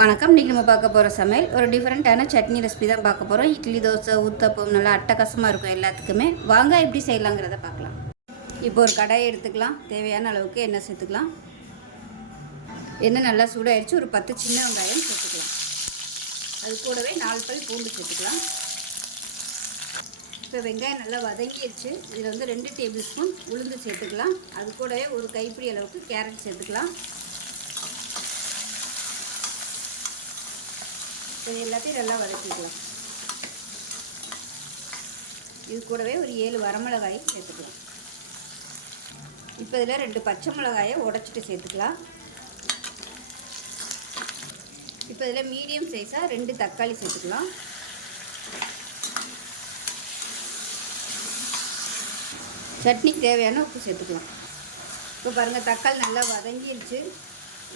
வணக்கம். இன்றைக்கி நம்ம பார்க்க போகிற சமையல் ஒரு டிஃப்ரெண்ட்டான சட்னி ரெசிபி தான் பார்க்க போகிறோம். இட்லி, தோசை, ஊத்தப்பம் நல்லா அட்டகாசமாக இருக்கும் எல்லாத்துக்குமே. வாங்க எப்படி செய்யலாங்கிறத பார்க்கலாம். இப்போ ஒரு கடாயை எடுத்துக்கலாம். தேவையான அளவுக்கு எண்ணெய் சேர்த்துக்கலாம். எண்ணெய் நல்லா சூடாகிடுச்சு. ஒரு 10 சின்ன வெங்காயம் சேர்த்துக்கலாம். அது கூடவே 4 பல் பூண்டு சேர்த்துக்கலாம். இப்போ வெங்காயம் நல்லா வதங்கிடுச்சு. இதில் வந்து 2 டேபிள் ஸ்பூன் உளுந்து சேர்த்துக்கலாம். அது கூடவே ஒரு கைப்பிடி அளவுக்கு கேரட் சேர்த்துக்கலாம். இது எல்லாத்தையும் நல்லா வதக்கிக்கலாம். இது கூடவே ஒரு 7 வரமிளகாயை சேர்த்துக்கலாம். இப்போ இதில் 2 பச்சை மிளகாயை உடைச்சிட்டு சேர்த்துக்கலாம். இப்போ இதில் மீடியம் சைஸாக 2 தக்காளி சேர்த்துக்கலாம். சட்னிக்கு தேவையான உப்பு சேர்த்துக்கலாம். இப்போ பாருங்கள், தக்காளி நல்லா வதங்கிடுச்சு.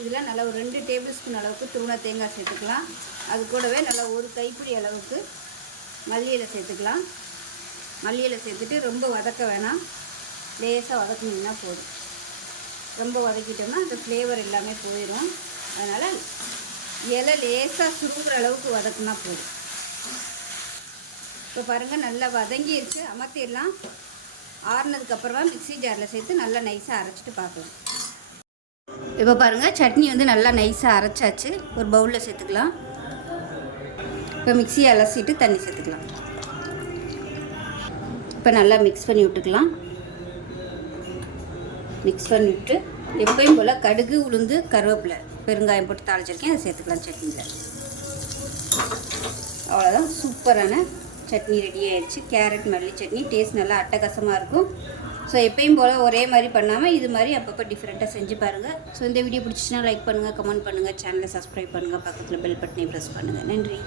இதில் நல்லா ஒரு 2 டேபிள் ஸ்பூன் அளவுக்கு துருவன தேங்காய் சேர்த்துக்கலாம். அது கூடவே நல்லா ஒரு கைப்பிடி அளவுக்கு மல்லி இலை சேர்த்துக்கலாம். மல்லி இலை சேர்த்துட்டு ரொம்ப வதக்க வேணாம், லேசாக வதக்கினீங்கன்னா போதும். ரொம்ப வதக்கிட்டோம்னா அந்த ஃப்ளேவர் எல்லாமே போயிடும். அதனால் இலை லேசாக சுருங்குற அளவுக்கு வதக்குனா போதும். இப்போ பாருங்கள், நல்லா வதங்கிடுச்சு. அமர்த்திடலாம். ஆறுனதுக்கப்புறமா மிக்ஸி ஜாரில் சேர்த்து நல்லா நைஸாக அரைச்சிட்டு பார்க்கலாம். இப்போ பாருங்கள், சட்னி வந்து நல்லா நைஸாக அரைச்சாச்சு. ஒரு பவுலில் சேர்த்துக்கலாம். இப்போ மிக்ஸியை அலசிட்டு தண்ணி சேர்த்துக்கலாம். இப்போ நல்லா மிக்ஸ் பண்ணி விட்டுக்கலாம். மிக்ஸ் பண்ணி விட்டு எப்பயும் போல் கடுகு, உளுந்து, கருவேப்பிலை, பெருங்காயம் போட்டு தாளிச்சிருக்கேன். அதை சேர்த்துக்கலாம் சட்னியில். அவ்வளோதான், சூப்பரான சட்னி ரெடி ஆயிடுச்சு. கேரட் மல்லி சட்னி டேஸ்ட் நல்லா அட்டகாசமாக இருக்கும். ஸோ எப்பயும் போல் ஒரே மாதிரி பண்ணாமல் இது மாதிரி அப்பப்போ டிஃப்ரெண்ட்டாக செஞ்சு பாருங்கள். ஸோ இந்த வீடியோ பிடிச்சிச்சின்னா லைக் பண்ணுங்கள், கமெண்ட் பண்ணுங்கள், சேனலை சப்ஸ்கிரைப் பண்ணுங்கள், பக்கத்தில் பெல் பட்டனை ப்ரெஸ் பண்ணுங்கள். நன்றி.